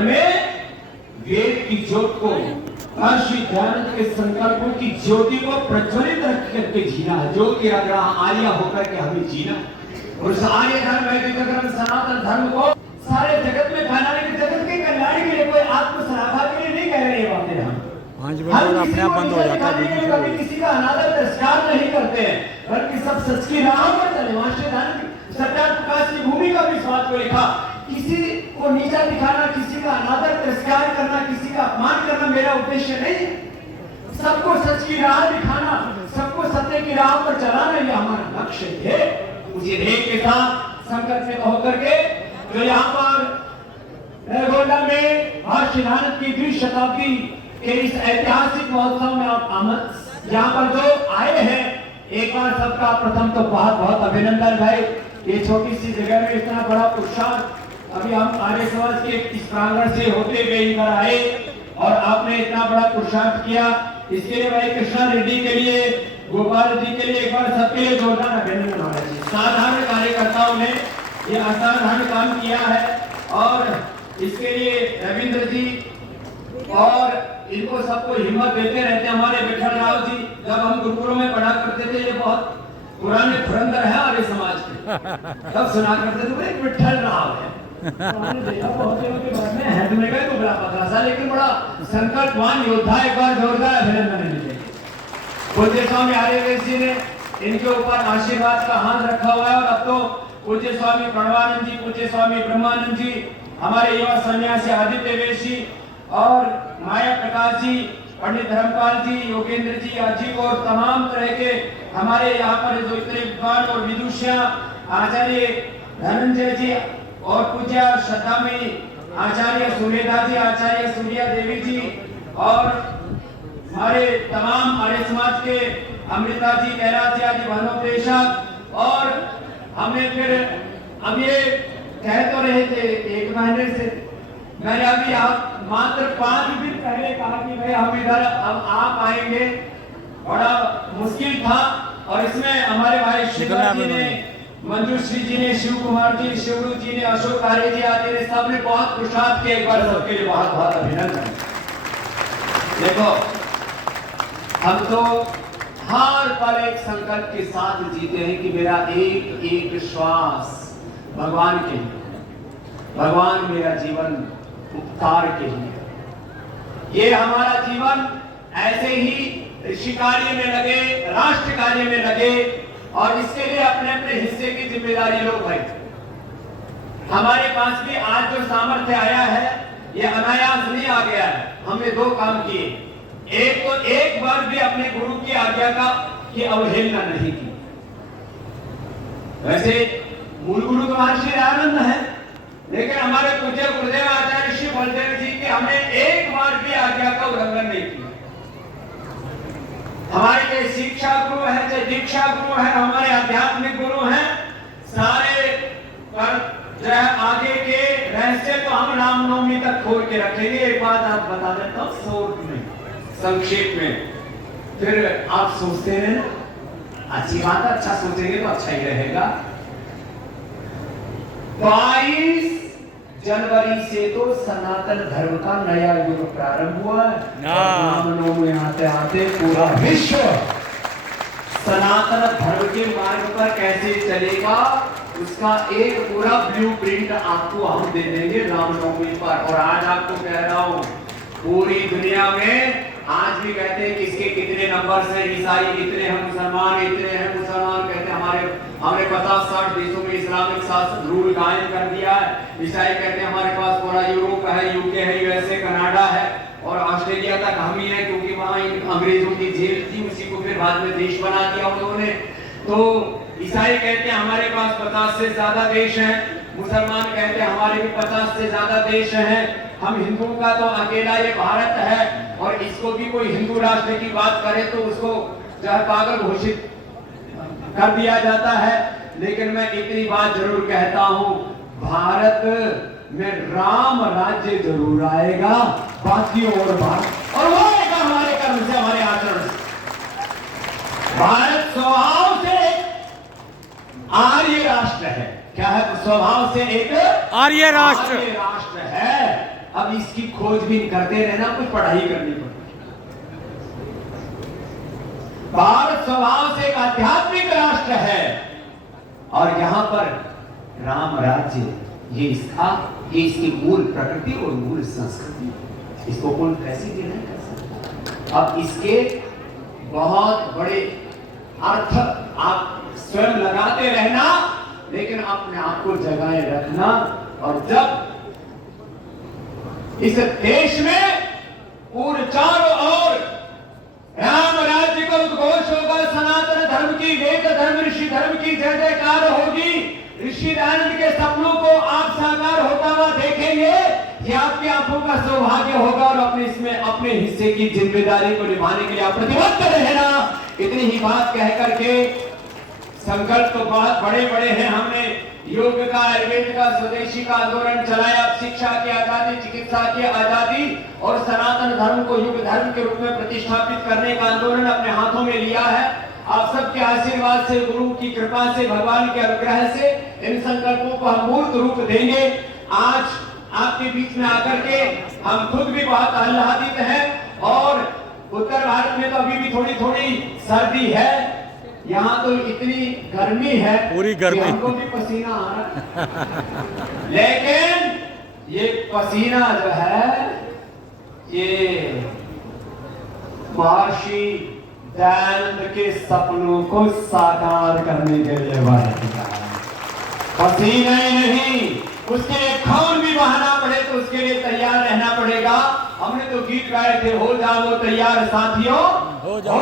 जीवन में वेद की ज्योत को, महर्षि दयानंद के संकल्पों की ज्योति को प्रज्वलित रख करके जीना है। ज्योति अग्रह आर्य होकर के हमें जीना, और उस आर्य धर्म, वैदिक धर्म, सनातन धर्म को सारे जगत में फैलाने के, जगत के कल्याण के लिए, कोई आत्म सराधा के लिए नहीं कह रहे हैं बातें। हम अपने आप बंद हो जाता है, कभी किसी का अनादर तिरस्कार नहीं करते हैं, बल्कि सब सच की राह पर चले। महाशय सरकार प्रकाश की भूमि का भी इस बात को लिखा, किसी को नीचा दिखाना, किसी का अनादर तिरस्कार करना, किसी का अपमान करना मेरा उद्देश्य नहीं है। सबको सच की राह दिखाना, सबको सत्य की राह पर चलाना, ये हमारा लक्ष्य है। उसी ध्येय के साथ संकल्पित होकर के जो यहाँ पर नरगोंडा में महर्षि दयानंद की 20 शताब्दी के इस ऐतिहासिक महोत्सव में आप आमंत्रित यहाँ पर जो आए हैं, एक बार सबका प्रथम तो बहुत बहुत अभिनंदन भाई। ये छोटी सी जगह में इतना बड़ा उत्साह, अभी हम आर्य समाज के इस प्रांगण से होते हुए इधर आए और आपने इतना बड़ा पुरुषार्थ किया, इसके लिए भाई कृष्णा रेड्डी के लिए, गोपाल जी के लिए एक बार सबके लिए जोरदार अभिनंदन होना चाहिए। साधारण कार्यकर्ताओं ने ये असाधारण काम किया है और इसके लिए रविंद्र जी और इनको सबको हिम्मत देते रहते हैं। हमारे विठल राव जी, जब हम गुरुकुलों में पढ़ा करते थे, ये बहुत पुराने धुरंधर है आर्य समाज के, तब सुना करते थे एक विठल राव है, लेकिन बड़ा संकल्पवान योद्धा। एक बार जोरदार अभिनंदन मिले। पूज्य स्वामी आर्यवेश जी ने इनके ऊपर आशीर्वाद का हाथ रखा हुआ है, और अब तो पूज्य स्वामी प्रणवानंद जी, पूज्य स्वामी ब्रह्मानंद जी, हमारे युवा सन्यासी आदित्य वेश जी और माया प्रकाश जी, पंडित धर्मपाल जी, योगेंद्र जी, अजीब और तमाम तरह के हमारे यहाँ पर जो इतने विद्वान और विदुषिया, आचार्य धनंजय जी और पूज्य श्रद्धामयी आचार्य सुमेधा जी, आचार्य सूर्या देवी जी और हमारे तमाम आर्य समाज के अमृता जी, कैलाश जी आदि बहनों, और हमने फिर अब ये कह तो रहे थे 1 महीने से, मैंने अभी आप मात्र 5 दिन पहले कहा कि भाई हम इधर अब आप आएंगे, बड़ा मुश्किल था। और इसमें हमारे भाई शिवराज जी ने, मंजूश्री जी ने, शिव कुमार जी, शिवरू जी ने, अशोक आर्य जी आदि ने, सबने बहुत पुरुषार्थ किया। एक बार सबके लिए बहुत बहुत अभिनंदन। देखो, हम तो हर पल एक संकल्प के साथ जीते हैं कि मेरा एक एक श्वास भगवान के लिए, भगवान मेरा जीवन उपकार के लिए। ये हमारा जीवन ऐसे ही ऋषि कार्य में लगे, राष्ट्र कार्य में लगे, और इसके लिए अपने अपने हिस्से की जिम्मेदारी लो भाई। हमारे पास भी आज जो सामर्थ्य आया है, ये अनायास नहीं आ गया है। हमने 2 काम किए। एक तो एक बार भी अपने गुरु की आज्ञा का की अवहेलना नहीं की। वैसे मूल गुरु तो महर्षि दयानंद है, लेकिन हमारे पूज्य गुरुदेव आचार्य श्री बलदेव जी के हमने एक बार भी आज्ञा का उल्लंघन नहीं किया। हमारे चाहे शिक्षा गुरु है, चाहे दीक्षा गुरु है, हमारे आध्यात्मिक गुरु हैं, सारे पर जो है आगे के रहस्य तो हम रामनवमी तक खोल के रखेंगे। एक बात आप बता देता हूँ शॉर्ट में, संक्षेप में, फिर आप सोचते हैं ना, अच्छी बात है, अच्छा सोचेंगे तो अच्छा ही रहेगा। 22 जनवरी से तो सनातन धर्म का नया युग प्रारंभ हुआ है। रामनवमी आते आते पूरा विश्व सनातन धर्म के मार्ग पर कैसे चलेगा, उसका एक पूरा ब्लूप्रिंट आपको हम दे देंगे रामनवमी पर। और आज आपको कह रहा हूं, पूरी दुनिया में आज भी कहते हैं कि इसके कितने नंबर से ईसाई इतने हैं, मुसलमान इतने हैं, मुसलमान कहते हैं हमने 50-60 देशों में इस्लामिक शासन रूल कायम कर दिया है। ईसाई कहते हैं हमारे पास पूरा यूरोप है, यूके है, यूएसए, कनाडा है और ऑस्ट्रेलिया तक हम ही है, क्योंकि वहां अंग्रेजों की जेल थी, उसी को फिर बाद में देश बना दिया उन्होंने। तो ईसाई कहते हैं हमारे पास 50 से ज्यादा देश हैं, मुसलमान कहते हैं हमारे भी 50 से ज्यादा देश हैं। हम हिंदुओं का तो अकेला ये भारत है, और इसको भी कोई हिंदू राष्ट्र की बात करे तो उसको जो है पागल घोषित कर दिया जाता है। लेकिन मैं इतनी बात जरूर कहता हूं, भारत में राम राज्य जरूर आएगा, बाकी और बात और वो आएगा हमारे कर्म से, हमारे आचरण से। भारत स्वभाव से आर्य राष्ट्र है। क्या है? स्वभाव से एक आर्य राष्ट्र है। अब इसकी खोजबीन करते रहना, कुछ पढ़ाई करनी पड़ती। भारत स्वभाव से एक आध्यात्मिक राष्ट्र है और यहाँ पर राम राज्य ये इसकी मूल प्रकृति और मूल संस्कृति, इसको कोई कैसे नहीं कर सकता। अब इसके बहुत बड़े अर्थ आप स्वयं लगाते रहना, लेकिन अपने आप को जगाए रखना। और जब इस देश में पूरे चारों ओर राम राज्य का उद्घोष होगा, सनातन धर्म की, वेद धर्म, ऋषि धर्म की जय जयकार होगी, ऋषि दयानंद के सपनों को आप साकार होता हुआ देखेंगे, ये आपकी आंखों का सौभाग्य होगा। और अपने इसमें अपने हिस्से की जिम्मेदारी को निभाने के लिए आप प्रतिबद्ध रहना। इतनी ही बात कह करके संकल्प तो बहुत बड़े बड़े हैं। हमने योग का, आयुर्वेद का, स्वदेशी का आंदोलन चलाया, शिक्षा की आजादी, चिकित्सा की आजादी और सनातन धर्म को युग धर्म के रूप में प्रतिष्ठापित करने का आंदोलन अपने हाथों में लिया है। आप सबके आशीर्वाद से, गुरु की कृपा से, भगवान के अनुग्रह से इन संकल्पों को हम मूर्त रूप देंगे। आज आपके बीच में आकर के हम खुद भी बहुत आह्लादित हैं। और उत्तर भारत में तो अभी भी थोड़ी थोड़ी सर्दी है, यहाँ तो इतनी गर्मी है, पूरी गर्मी, हमको भी पसीना आ रहा है। लेकिन ये पसीना जो है ये महर्षि दयानंद के सपनों को साकार करने के लिए बहेगा। पसीना ही नहीं, उसके लिए खून भी बहाना पड़े तो उसके लिए तैयार रहना पड़ेगा। हमने तो गीत गाए थे, हो जाओ तैयार साथियों, हो जाओ।